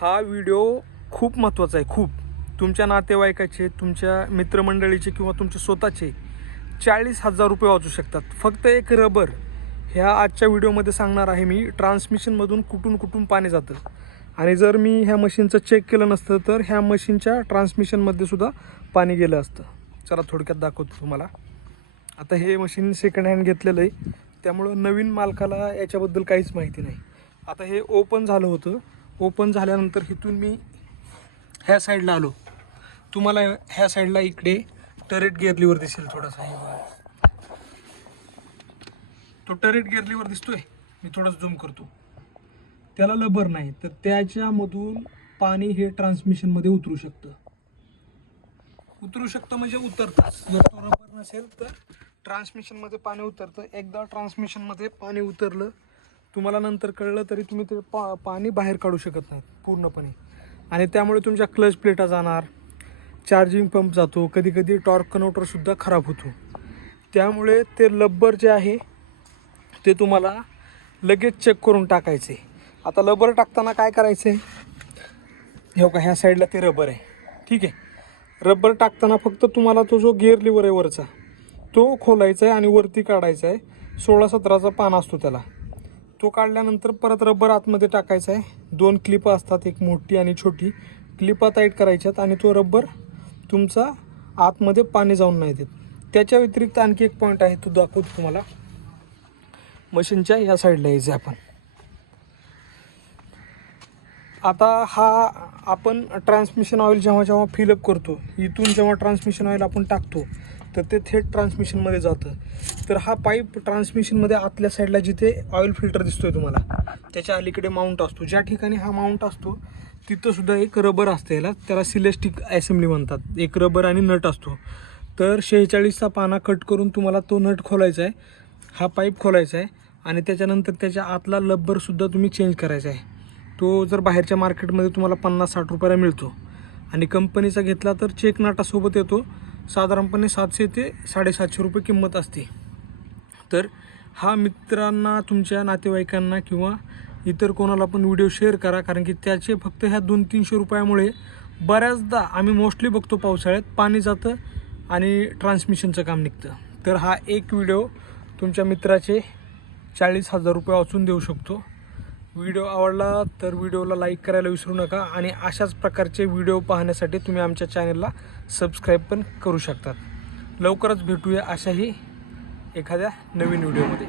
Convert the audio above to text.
हा व्हिडिओ खूप महत्त्वाचा आहे. खूप तुमच्या नातेवाईकाचे, तुमच्या मित्रमंडळीचे किंवा तुमचे स्वतःचे 40,000 रुपये वाचू शकतात. फक्त एक रबर ह्या आजच्या व्हिडिओमध्ये सांगणार आहे मी. ट्रान्समिशनमधून कुठून कुठून पाणी जातं आणि जर मी ह्या मशीनचं चेक केलं नसतं तर ह्या मशीनच्या ट्रान्समिशनमध्ये सुद्धा पाणी गेलं असतं. चला थोडक्यात दाखवतो तुम्हाला. आता हे मशीन सेकंड हँड घेतलेलं आहे, त्यामुळं नवीन मालकाला याच्याबद्दल काहीच माहिती नाही. आता हे ओपन झालं होतं. ओपन झाल्यानंतर इथून मी ह्या साईडला आलो. तुम्हाला ह्या साईडला इकडे टरेट गिअर लिव्हर दिसेल थोडासा. हे बघा, तो टरेट गिअर लिव्हर दिसतोय. मी थोडंसं झूम करतो. त्याला लबर नाही, तर त्याच्यामधून पाणी हे ट्रान्समिशनमध्ये उतरू शकतं. म्हणजे उतरतं. जर तो रबर नसेल तर ट्रान्समिशनमध्ये पाणी उतरतं. एकदा ट्रान्समिशनमध्ये पाणी उतरलं, तुम्हाला नंतर कळलं तरी तुम्ही ते पाणी बाहेर काढू शकत नाही पूर्णपणे. आणि त्यामुळे तुमच्या क्लच प्लेटा जाणार, चार्जिंग पंप जातो, कधी कधी टॉर्क कन्व्हर्टरसुद्धा खराब होतो. त्यामुळे ते लब्बर जे आहे ते तुम्हाला लगेच चेक करून टाकायचे. आता लबर टाकताना काय करायचं आहे, हे का ह्या साईडला ते रबर आहे, ठीक आहे. रबर टाकताना फक्त तुम्हाला तो जो गिअर लिव्हर आहे वरचा तो खोलायचा आहे आणि वरती काढायचा आहे. 16-17चा पान असतो त्याला. तो काढल्यानंतर परत रबर आतमध्ये टाकायचा आहे. 2 क्लिपा असतात, एक मोठी आणि छोटी. क्लिपा टाईट करायच्यात आणि तो रबर तुमचा आतमध्ये पाणी जाऊन नाही देत. त्याच्या व्यतिरिक्त आणखी एक पॉईंट आहे, तो दाखवतो तुम्हाला. मशीनच्या या साईडला यायचं आपण. आता हा आपण ट्रान्समिशन ऑइल जेव्हा फिलअप करतो, इथून जेव्हा ट्रान्समिशन ऑइल आपण टाकतो तर ते थेट ट्रान्समिशनमध्ये जातं. तर हा पाईप ट्रान्समिशनमध्ये आतल्या साईडला जिथे ऑइल फिल्टर दिसतोय तुम्हाला त्याच्या अलीकडे माउंट असतो. ज्या ठिकाणी हा माउंट असतो तिथंसुद्धा एक रबर असतं. त्याला सिलेस्टिक असेंब्ली म्हणतात. एक रबर आणि नट असतो. तर 46चा पाना कट करून तुम्हाला तो नट खोलायचा आहे, हा पाईप खोलायचा आहे आणि त्याच्यानंतर त्याच्या आतला लब्बरसुद्धा तुम्ही चेंज करायचा आहे. तो जर बाहेरच्या मार्केटमध्ये तुम्हाला 50-60 रुपयाला मिळतो आणि कंपनीचा घेतला तर चेक नाटासोबत येतो. साधारणपणे 700 ते 750 रुपये किंमत असते. तर हा मित्रांना, तुमच्या नातेवाईकांना किंवा इतर कोणाला पण व्हिडिओ शेअर करा, कारण की त्याचे फक्त ह्या 200-300 रुपयामुळे बऱ्याचदा आम्ही मोस्टली बघतो पावसाळ्यात पाणी जातं आणि ट्रान्समिशनचं काम निघतं. तर हा एक व्हिडिओ तुमच्या मित्राचे 40,000 रुपये वाचून देऊ शकतो. व्हिडिओ आवडला तर व्हिडिओला लाईक करायला विसरू नका आणि अशाच प्रकारचे व्हिडिओ पाहण्यासाठी तुम्ही आमच्या चॅनलला सबस्क्राईब पण करू शकतात. लवकरच भेटूया अशाही एखाद्या नवीन व्हिडिओमध्ये.